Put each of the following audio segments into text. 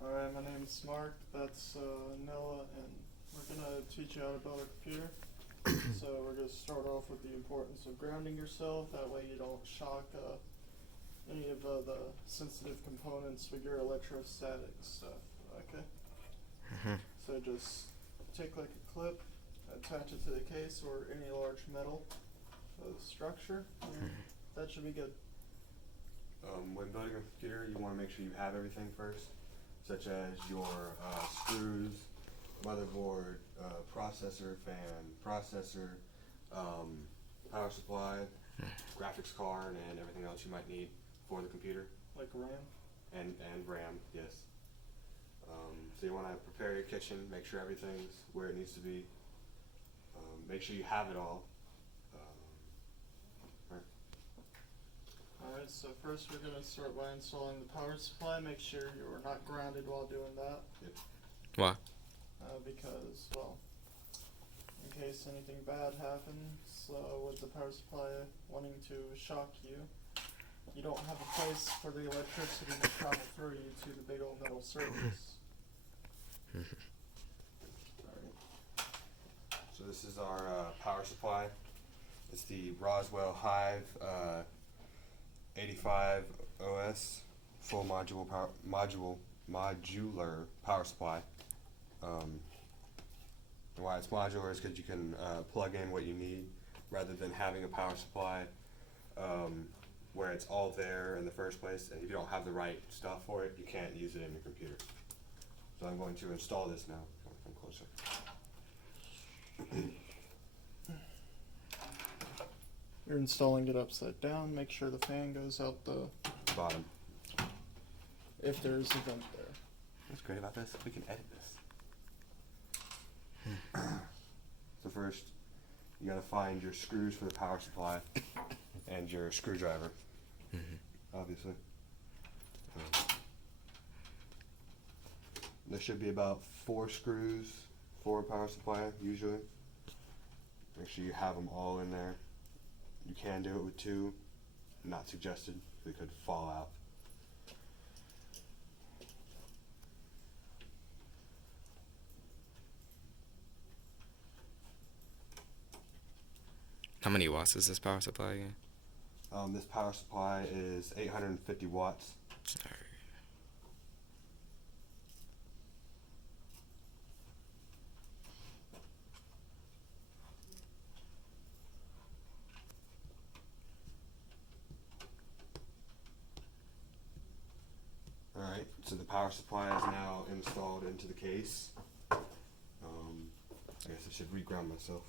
Alright, my name's Marc, that's Noah, and we're gonna teach you how to build a computer. So we're gonna start off with the importance of grounding yourself, that way you don't shock any of the sensitive components with your electrostatic stuff, okay? So just take like a clip, attach it to the case or any large metal structure, and that should be good. When building a computer, you want to make sure you have everything first, such as your screws, motherboard, processor, fan, processor, power supply, graphics card, and everything else you might need for the computer. Like RAM? And RAM, yes. So you want to prepare your kitchen, make sure everything's where it needs to be. Make sure you have it all. Right. Alright, so first we're going to start by installing the power supply. Make sure you're not grounded while doing that. Yep. Why? Because, well, in case anything bad happens with the power supply wanting to shock you, you don't have a place for the electricity to travel through you to the big old metal surface. Alright. So this is our power supply. It's the Roswell Hive 85 OS full modular power supply. And why it's modular is because you can plug in what you need rather than having a power supply where it's all there in the first place, and if you don't have the right stuff for it, you can't use it in your computer. So I'm going to install this now. Come closer. You're installing it upside down. Make sure the fan goes out the Bottom. if there's a vent there. What's great about this? We can edit this. So first, you gotta find your screws for the power supply and your screwdriver, obviously. There should be about 4 screws for a power supply, usually. Make sure you have them all in there. You can do it with 2, not suggested, they could fall out. How many watts is this power supply again? This power supply is 850 watts. Alright, so the power supply is now installed into the case. I guess I should reground myself.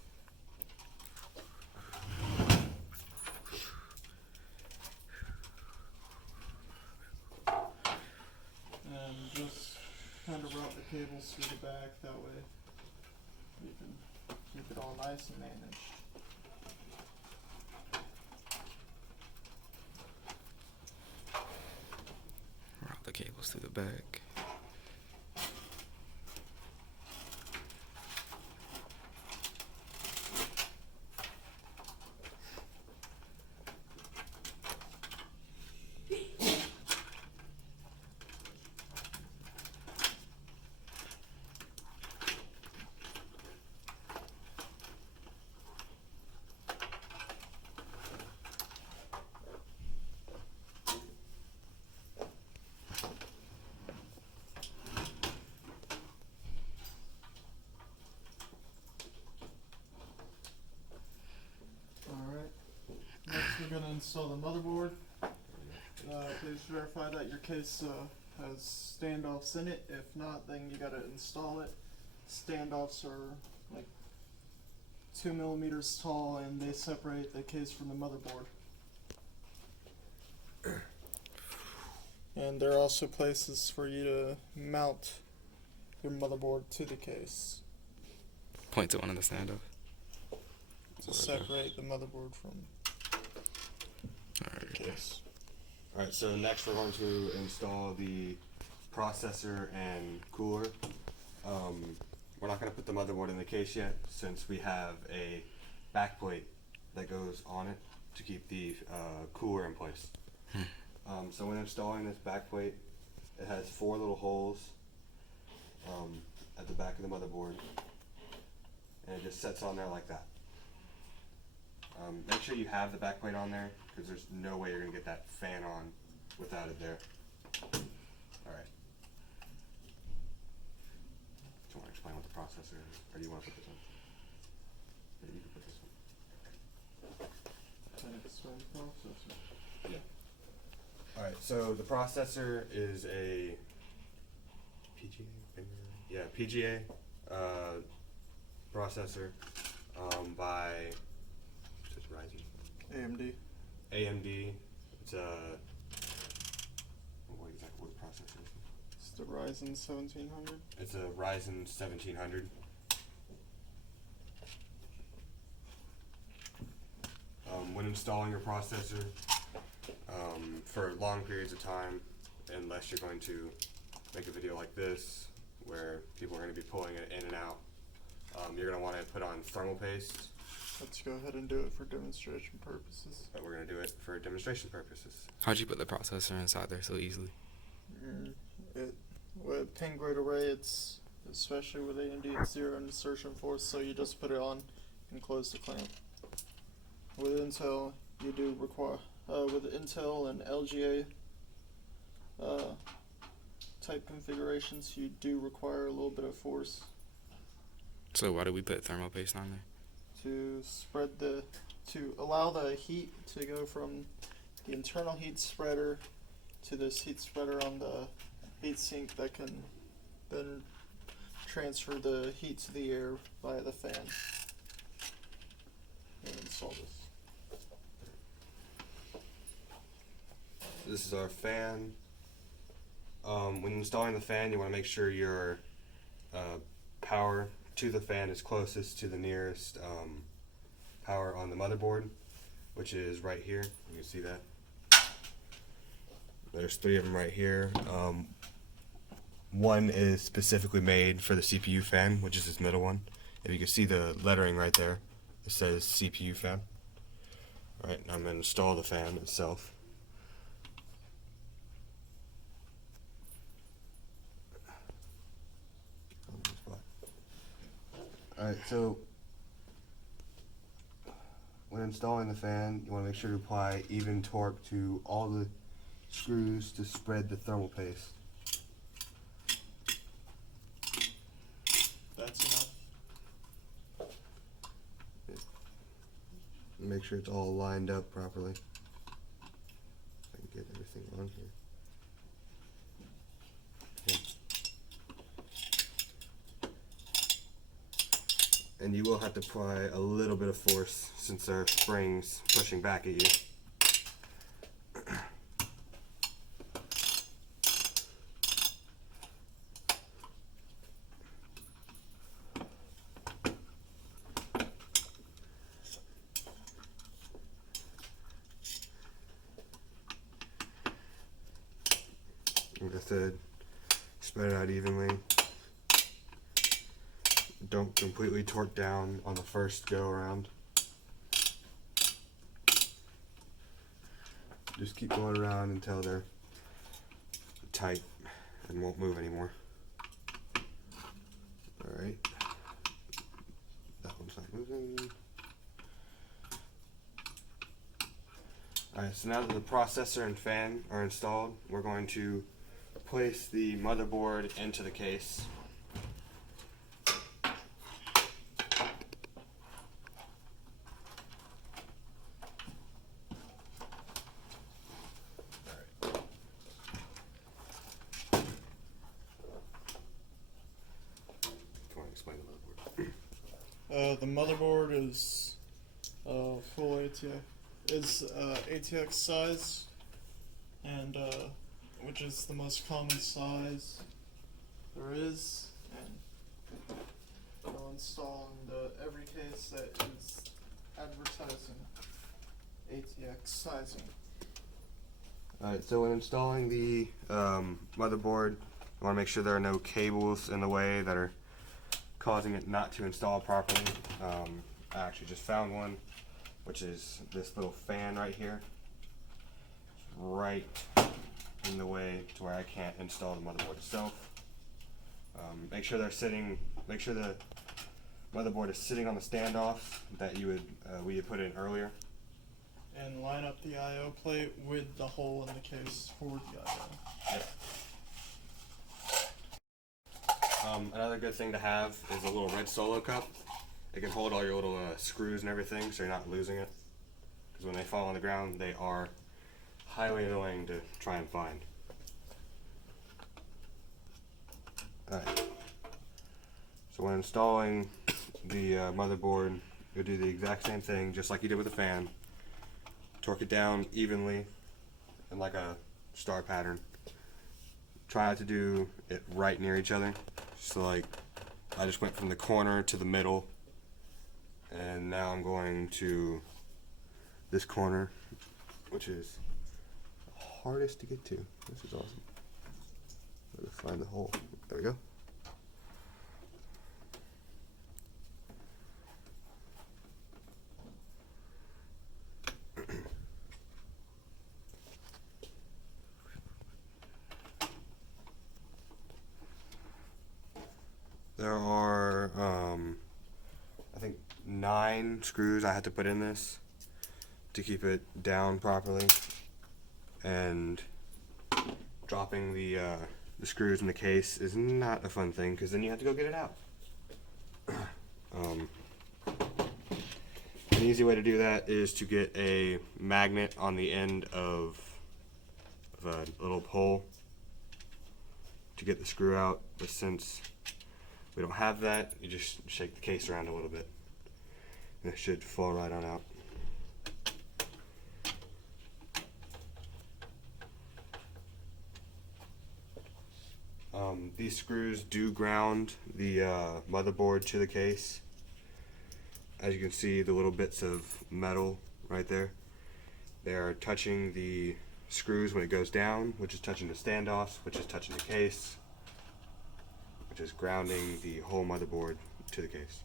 And just kind of route the cables through the back, that way you can keep it all nice and managed. Route the cables through the back. Next we're going to install the motherboard. Please verify that your case has standoffs in it. If not, then you got to install it. Standoffs are like 2 millimeters tall, and they separate the case from the motherboard. And there are also places for you to mount your motherboard to the case Point to one of the standoff. to separate the motherboard from the case. Alright, so next we're going to install the processor and cooler. We're not going to put the motherboard in the case yet, since we have a backplate that goes on it to keep the cooler in place. So when installing this backplate, it has 4 little holes at the back of the motherboard, and it just sets on there like that. Make sure you have the backplate on there, because there's no way you're going to get that fan on without it there. Alright. Do you want to explain what the processor is, or do you want to put this one? Yeah, you can put this one. Yeah. Alright, so the processor is a PGA? Yeah, PGA processor by Ryzen. AMD. It's what exactly what processor is it? It's the Ryzen 1700. It's a Ryzen 1700. When installing your processor, for long periods of time, unless you're going to make a video like this, where people are going to be pulling it in and out, you're going to want to put on thermal paste. Let's go ahead and do it for demonstration purposes. But we're going to do it for demonstration purposes. How'd you put the processor inside there so easily? With pin grid array, it's especially with AMD, it's 0 insertion force, so you just put it on and close the clamp. With Intel, you do require with Intel and LGA type configurations, you do require a little bit of force So why do we put thermal paste on there? to allow the heat to go from the internal heat spreader to this heat spreader on the heatsink that can then transfer the heat to the air via the fan. And install this. This is our fan. When installing the fan, you want to make sure your power to the fan is closest to the nearest power on the motherboard, which is right here. You can see that. There's 3 of them right here. One is specifically made for the CPU fan, which is this middle one. If you can see the lettering right there, it says CPU fan. Alright, now I'm going to install the fan itself. Alright, so when installing the fan, you want to make sure to apply even torque to all the screws to spread the thermal paste. That's enough. Make sure it's all lined up properly. If I can get everything on here. Okay. And you will have to apply a little bit of force since there are springs pushing back at you. Like I said, spread it out evenly. Don't completely torque down on the first go around. Just keep going around until they're tight and won't move anymore. Alright. That one's not moving. Alright, so now that the processor and fan are installed, we're going to place the motherboard into the case. Explain the motherboard. The motherboard is full ATX size, and which is the most common size there is, and I'll install in every case that is advertising ATX sizing. Alright, so when installing the motherboard, you want to make sure there are no cables in the way that are causing it not to install properly. I actually just found one, which is this little fan right here. It's right in the way to where I can't install the motherboard itself. Make sure the motherboard is sitting on the standoffs that we had put in earlier. And line up the I/O plate with the hole in the case for the I/O. Yep. Another good thing to have is a little red solo cup. It can hold all your little screws and everything, so you're not losing it. Because when they fall on the ground, they are highly annoying to try and find. Alright. So when installing the motherboard, you'll do the exact same thing, just like you did with the fan. Torque it down evenly in like a star pattern. Try not to do it right near each other. So like, I just went from the corner to the middle, and now I'm going to this corner, which is the hardest to get to. This is awesome. Gotta find the hole. There we go. There are, I think 9 screws I had to put in this to keep it down properly, and dropping the screws in the case is not a fun thing because then you have to go get it out. An easy way to do that is to get a magnet on the end of a little pole to get the screw out, but since we don't have that, you just shake the case around a little bit and it should fall right on out. These screws do ground the motherboard to the case. As you can see, the little bits of metal right there, they are touching the screws when it goes down, which is touching the standoffs, which is touching the case, which is grounding the whole motherboard to the case.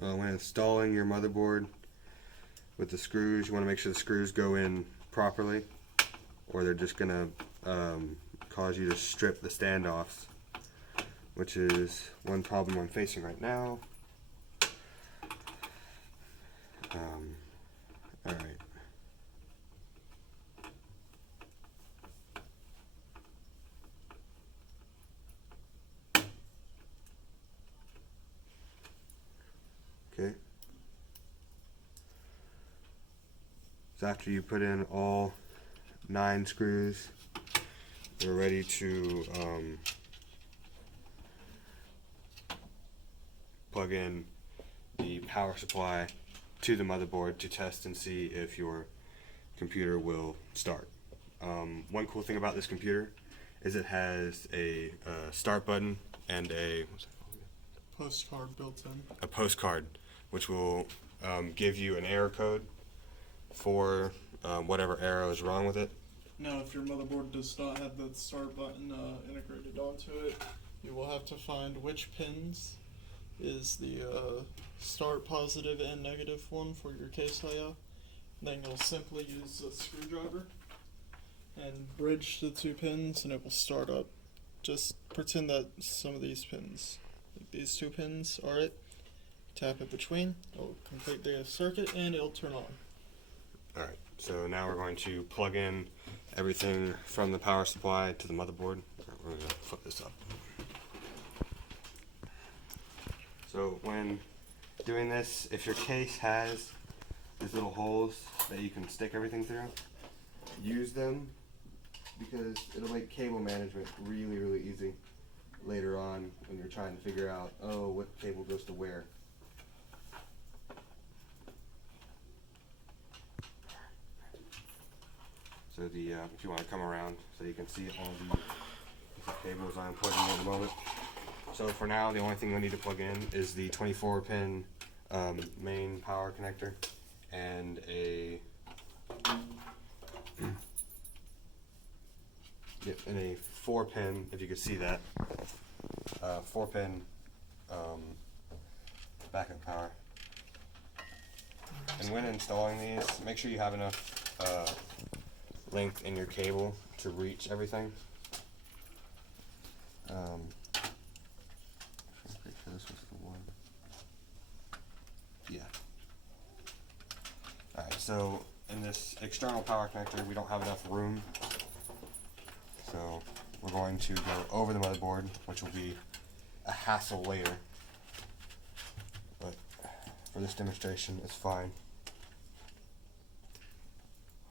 When installing your motherboard with the screws, you want to make sure the screws go in properly, or they're just going to cause you to strip the standoffs, which is one problem I'm facing right now. Alright. Okay. So after you put in all 9 screws, you're ready to plug in the power supply to the motherboard to test and see if your computer will start. One cool thing about this computer is it has a start button and a Postcard built in. postcard, which will give you an error code for whatever error is wrong with it. Now, if your motherboard does not have the start button integrated onto it, you will have to find which pins is the start positive and negative one for your case layout. Then you'll simply use a screwdriver and bridge the 2 pins and it will start up. Just pretend that some of these pins, like these 2 pins, are it. Tap it between, it'll complete the circuit and it'll turn on. Alright, so now we're going to plug in everything from the power supply to the motherboard. We're going to flip this up. So when doing this, if your case has these little holes that you can stick everything through, use them because it'll make cable management really, really easy later on when you're trying to figure out, oh, what cable goes to where. So if you want to come around so you can see all the cables I'm plugging in at the moment. So for now, the only thing we need to plug in is the 24 pin main power connector and a 4 pin, if you could see that, 4 pin backup power. And when installing these, make sure you have enough length in your cable to reach everything. I'm pretty sure this was the one. Yeah. Alright, so in this external power connector, we don't have enough room. So we're going to go over the motherboard, which will be a hassle later. But for this demonstration, it's fine.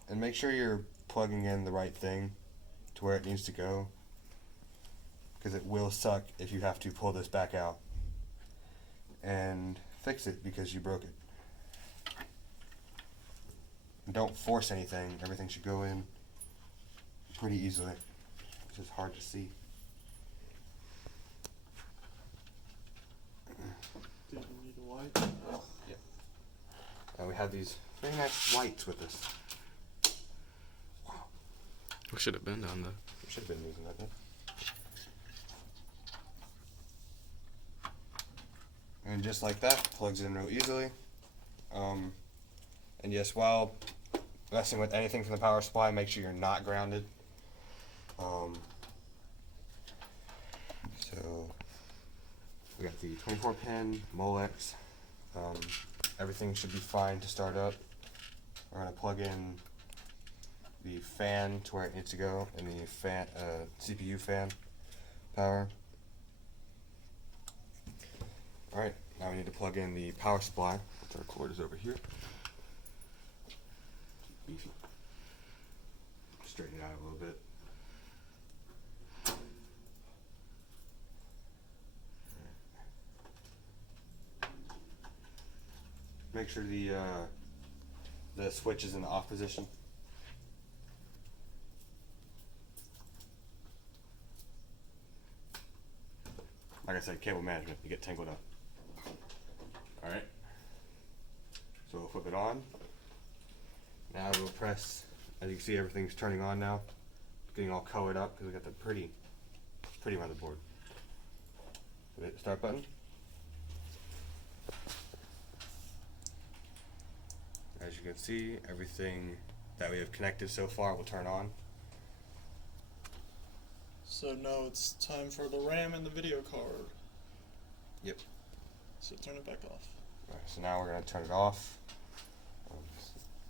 And make sure you're plugging in the right thing to where it needs to go, because it will suck if you have to pull this back out and fix it because you broke it. And don't force anything. Everything should go in pretty easily, which is hard to see. Did you need a light? Yep. And we have these very nice lights with us. Wow. We should have been done though. We should have been using that then. And just like that, plugs in real easily. And yes, while messing with anything from the power supply, make sure you're not grounded. So we got the 24 pin Molex. Everything should be fine to start up. We're gonna plug in the fan to where it needs to go, and the fan, CPU fan power. Alright, now we need to plug in the power supply, which our cord is over here. Beefy. Straighten it out a little bit. Make sure the switch is in the off position. Like I said, cable management, you get tangled up. Alright. So we'll flip it on. Now we'll press, as you can see, everything's turning on now. Getting all colored up because we got the pretty motherboard. So hit the start button. As you can see, everything that we have connected so far will turn on. So now it's time for the RAM and the video card. Yep. So turn it back off. Alright, so now we're going to turn it off.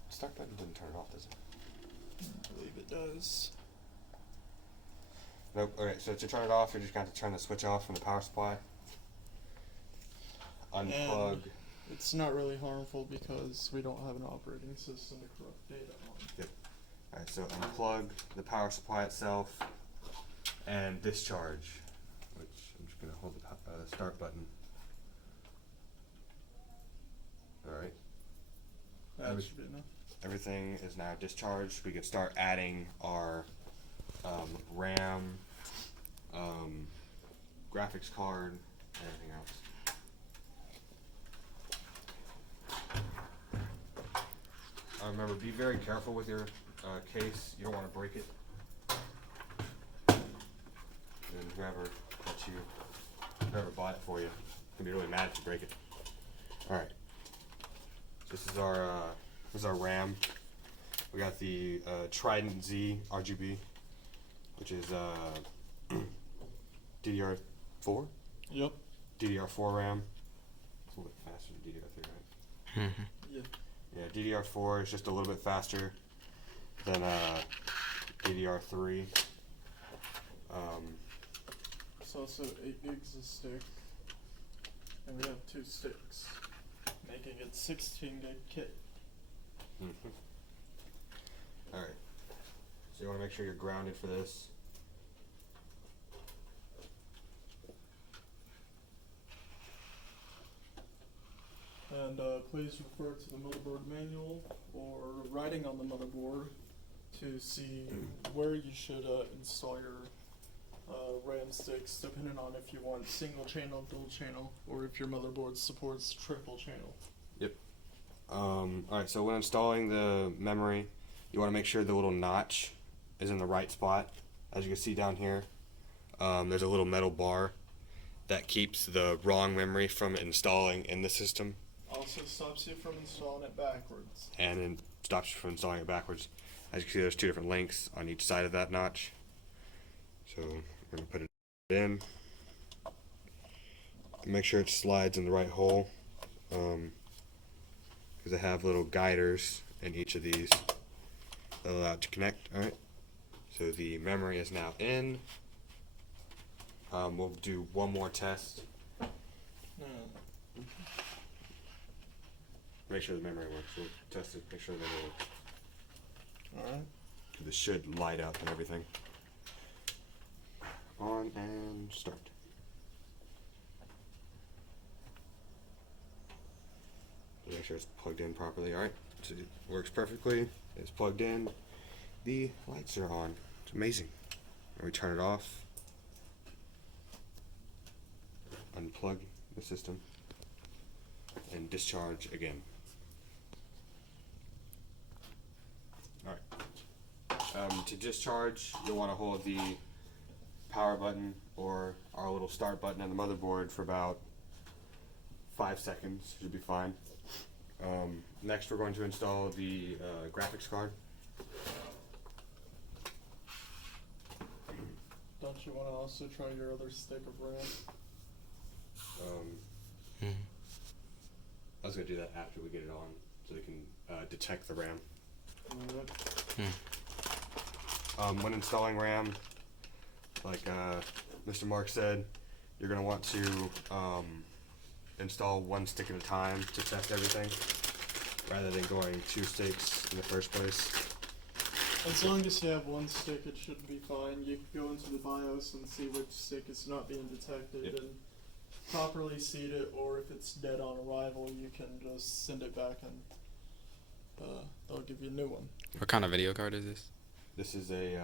Start button didn't turn it off, does it? I believe it does. Nope. Okay, so to turn it off, you're just going to have to turn the switch off from the power supply. Unplug. And it's not really harmful because we don't have an operating system to corrupt data on. Yep. Alright, so unplug the power supply itself and discharge, which I'm just going to hold the start button. Alright. That should be enough. Everything is now discharged. We can start adding our RAM, graphics card, and everything else. Remember, be very careful with your case. You don't want to break it. And whoever bought it for you can be really mad if you break it. All right. This is our RAM. We got the Trident Z RGB, which is DDR4. Yep. DDR4 RAM. It's a little bit faster than DDR3, right? Yeah. Yeah, DDR4 is just a little bit faster than DDR3. It's also 8 gigs a stick, and we have 2 sticks, making it 16 gig kit. Alright, so you want to make sure you're grounded for this. And please refer to the motherboard manual or writing on the motherboard to see where you should install your RAM RAM sticks, depending on if you want single channel, dual channel, or if your motherboard supports triple channel. Yep. Alright, so when installing the memory, you want to make sure the little notch is in the right spot. As you can see down here, there's a little metal bar that keeps the wrong memory from installing in the system. Also stops you from installing it backwards. And it stops you from installing it backwards. As you can see, there's 2 different links on each side of that notch. So we're going to put it in. Make sure it slides in the right hole, because I have little guiders in each of these that allow it to connect. Alright, so the memory is now in. We'll do one more test. Make sure the memory works. We'll test it, make sure the memory works. Alright. This should light up and everything. On and start. Make sure it's plugged in properly. Alright, so it works perfectly. It's plugged in. The lights are on. It's amazing. And we turn it off. Unplug the system. And discharge again. Alright. To discharge, you'll want to hold the power button or our little start button on the motherboard for about 5 seconds. Should be fine. Next, we're going to install the graphics card. Don't you want to also try your other stick of RAM? I was going to do that after we get it on, so they can detect the RAM. When installing RAM, like Mr. Mark said, you're going to want to install 1 stick at a time to test everything, rather than going 2 sticks in the first place. As long as you have 1 stick, it should be fine. You can go into the BIOS and see which stick is not being detected. Yep. And properly seat it, or if it's dead on arrival, you can just send it back and they'll give you a new one. What kind of video card is this? This is a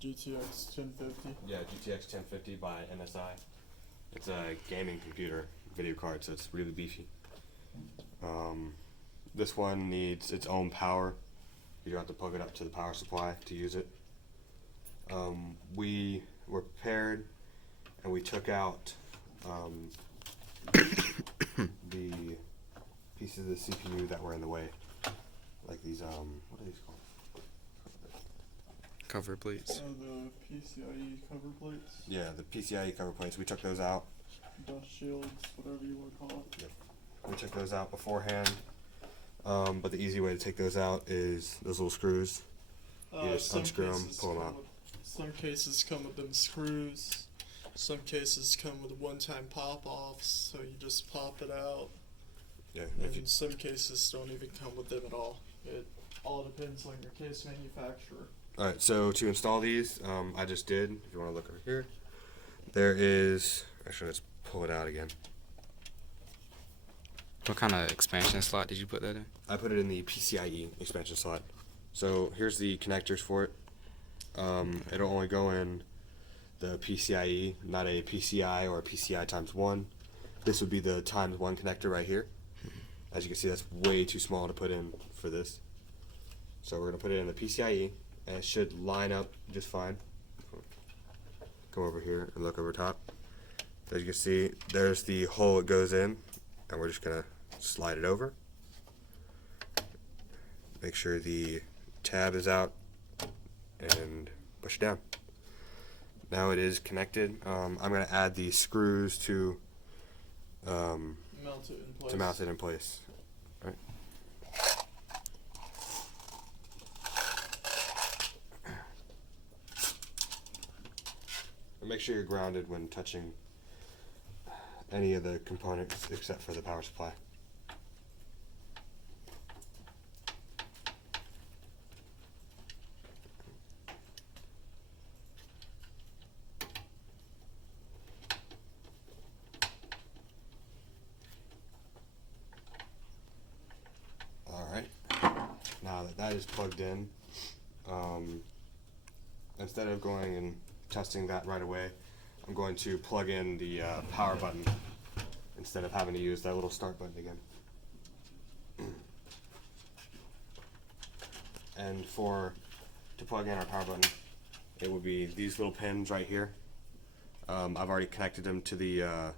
GTX 1050. GTX 1050 by NSI. It's a gaming computer video card, so it's really beefy. This one needs its own power. You don't have to plug it up to the power supply to use it. We were prepared, and we took out the pieces of the CPU that were in the way, like these what are these called? Cover plates. The PCIe cover plates, Yeah, the PCIe cover plates. We took those out. dust shields, whatever you want to call it. Yep. We took those out beforehand. But the easy way to take those out is those little screws. You just Some unscrew 'em, cases pull 'em come out. Some cases come with them screws. Some cases come with one-time pop-offs, so you just pop it out. Yeah. And some cases don't even come with them at all. It all depends on your case manufacturer. Alright, so to install these, I just did. If you want to look over here, there is. Actually, let's pull it out again. What kind of expansion slot did you put that in? I put it in the PCIe expansion slot. So here's the connectors for it. It'll only go in the PCIe, not a PCI or a PCI times 1. This would be the times 1 connector right here. As you can see, that's way too small to put in for this. So we're going to put it in the PCIe, and it should line up just fine. Come over here and look over top. As you can see, there's the hole it goes in, and we're just going to slide it over. Make sure the tab is out and push it down. Now it is connected. I'm going to add the screws to Mount it in place. mount it in place. All right. And make sure you're grounded when touching any of the components except for the power supply. Alright, now that that is plugged in, instead of going and testing that right away, I'm going to plug in the power button instead of having to use that little start button again. And to plug in our power button, it would be these little pins right here. I've already connected them to the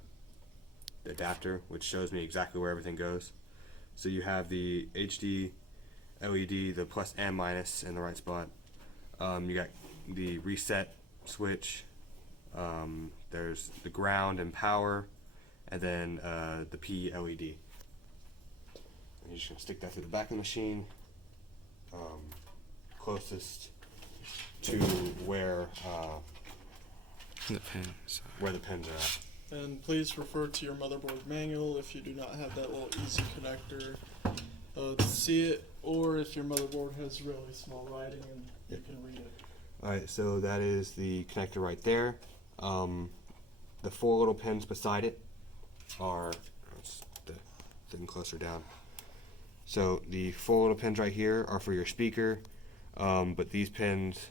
adapter, which shows me exactly where everything goes. So you have the HD LED, the plus and minus in the right spot. You got the reset switch. There's the ground and power, and then the P LED. You're just gonna stick that through the back of the machine, closest to where The pin. Sorry. the pins are at. And please refer to your motherboard manual if you do not have that little easy connector to see it, or if your motherboard has really small writing and you can read it. Alright, so that is the connector right there. The 4 little pins beside it are, let's the thing closer down. So the 4 little pins right here are for your speaker, but these pins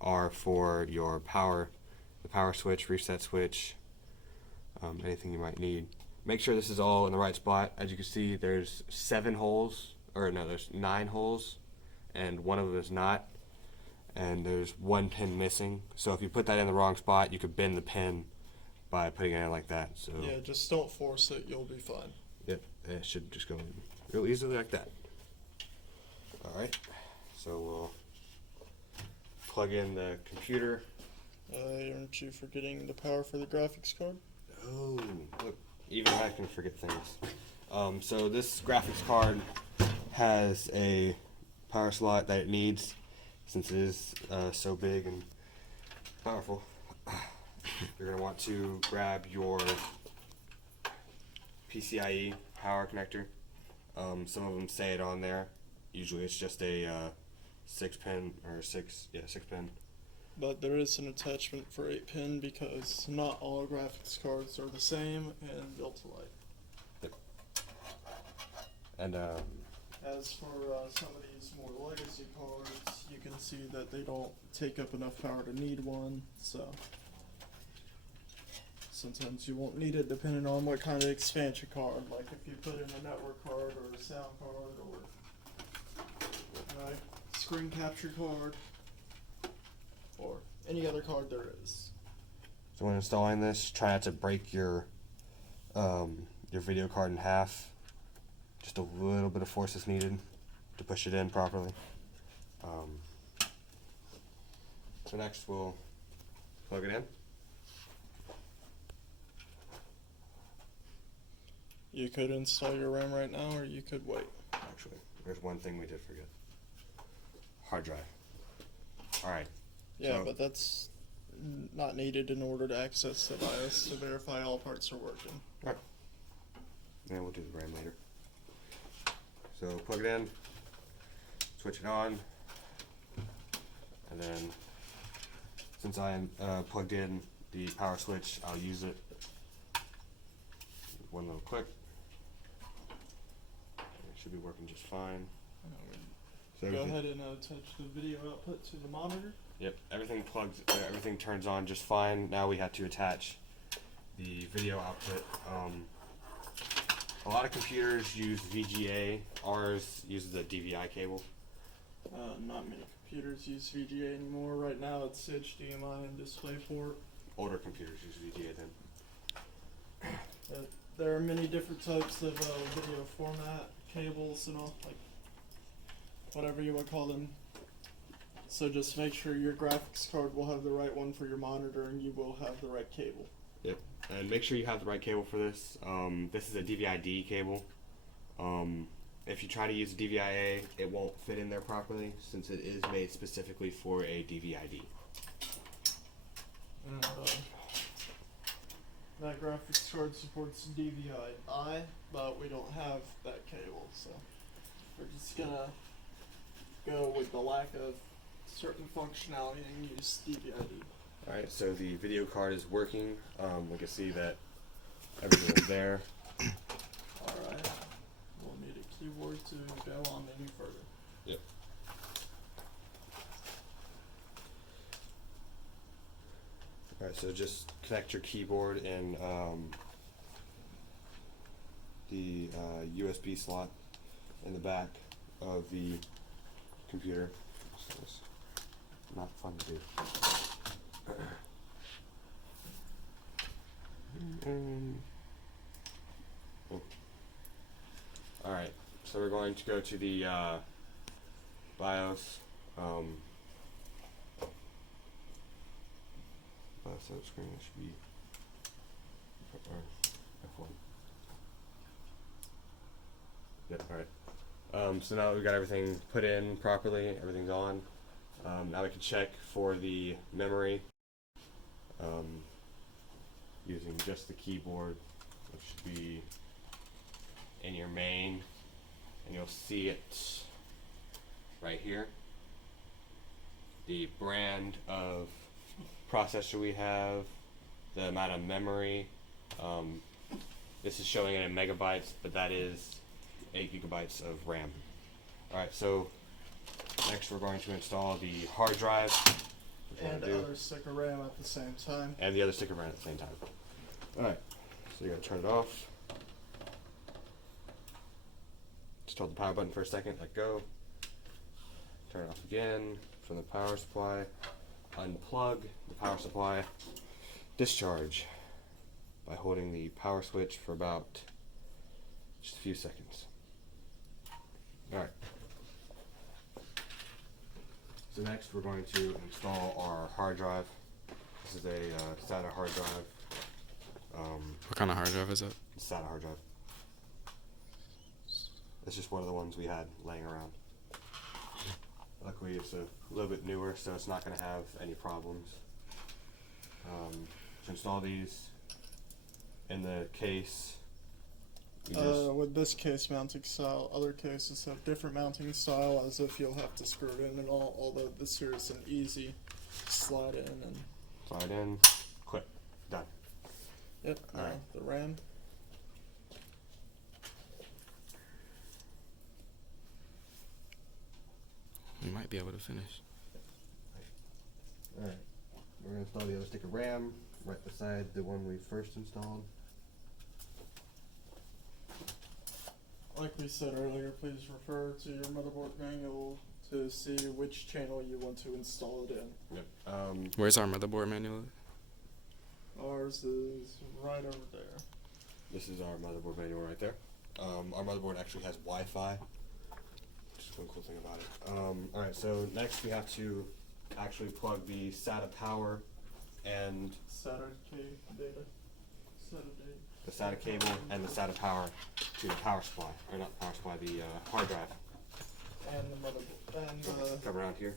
are for your power, the power switch, reset switch, anything you might need. Make sure this is all in the right spot. As you can see, there's 7 holes, or no, there's 9 holes, and one of them is not. And there's 1 pin missing. So if you put that in the wrong spot, you could bend the pin by putting it in like that. So Yeah, just don't force it, you'll be fine. yep, it should just go in real easily like that. Alright, so we'll plug in the computer. Aren't you forgetting the power for the graphics card? Oh, look, even I can forget things. So this graphics card has a power slot that it needs, since it is so big and powerful. You're going to want to grab your PCIe power connector. Some of them say it on there. Usually it's just a 6-pin or 6 pin. But there is an attachment for 8-pin because not all graphics cards are the same and built alike. And As for some of these more legacy cards, you can see that they don't take up enough power to need one, so sometimes you won't need it depending on what kind of expansion card, like if you put in a network card or a sound card or screen capture card or any other card there is. so when installing this, try not to break your video card in half. Just a little bit of force is needed to push it in properly. So next we'll plug it in. You could install your RAM right now, or you could wait. Actually, there's one thing we did forget. Hard drive. Alright. Yeah, So- but that's not needed in order to access the BIOS to verify all parts are working. Alright. And we'll do the RAM later. So plug it in, switch it on, and then since I am plugged in the power switch, I'll use it. One little click. It should be working just fine. So Go everything- ahead and attach the video output to the monitor. Yep, everything turns on just fine. Now we have to attach the video output. A lot of computers use VGA. Ours uses a DVI cable. Not many computers use VGA anymore. Right now it's HDMI and DisplayPort. Older computers use VGA then. There are many different types of video format cables and all, like whatever you want to call them. So just make sure your graphics card will have the right one for your monitor and you will have the right cable. Yep, and make sure you have the right cable for this. This is a DVI-D cable. If you try to use a DVI-A, it won't fit in there properly since it is made specifically for a DVI-D. And, that graphics card supports DVI-I, but we don't have that cable, so we're just gonna go with the lack of certain functionality and use DVI-D. Alright, so the video card is working. We can see that everything is there. Alright, we'll need a keyboard to go on any further. Yep. Alright, so just connect your keyboard in the USB slot in the back of the computer. So it's not fun to do. Alright, so we're going to go to the BIOS. So the screen should be F1. Yep, alright. So now that we've got everything put in properly, everything's on. Now we can check for the memory using just the keyboard, which should be in your main, and you'll see it right here. The brand of processor we have, the amount of memory. This is showing it in megabytes, but that is 8 gigabytes of RAM. Alright, so next we're going to install the hard drive. And the other stick of RAM at the same time. And the other stick of RAM at the same time. Alright, so you're going to turn it off. Just hold the power button for a second, let go. Turn it off again from the power supply. Unplug the power supply. Discharge by holding the power switch for about just a few seconds. Alright. So next we're going to install our hard drive. This is a SATA hard drive. What kind of hard drive is it? SATA hard drive. It's just one of the ones we had laying around. Luckily it's a little bit newer, so it's not going to have any problems. To install these in the case, with this case mounting style, other cases have different mounting style, as if you'll have to screw it in and all, although this here is an easy slide in and... Slide in, click, done. Yep, now Alright. the RAM. We might be able to finish. Alright, we're going to install the other stick of RAM right beside the one we first installed. Like we said earlier, please refer to your motherboard manual to see which channel you want to install it in. Yep. Where's our motherboard manual? Ours is right over there. This is our motherboard manual right there. Our motherboard actually has Wi-Fi, which is one cool thing about it. Alright, so next we have to actually plug the SATA power and SATA data. SATA data. the SATA cable and the SATA power to the power supply, or not the power supply, the hard drive. And the motherboard. And Come around here.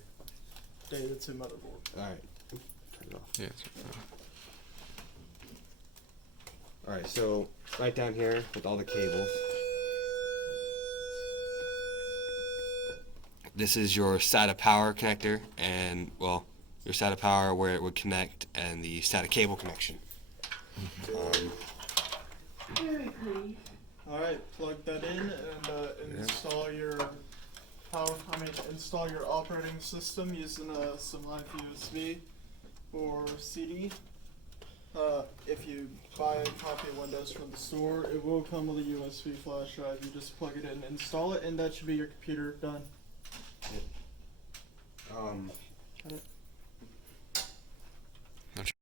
data to motherboard. Alright, turn it off. Yeah. It's right Alright, so right down here with all the cables. This is your SATA power connector, and well, your SATA power where it would connect, and the SATA cable connection. Alright, plug that in and install your install your operating system using some live USB or CD. If you buy a copy of Windows from the store, it will come with a USB flash drive. You just plug it in, install it, and that should be your computer done. Um, Got it.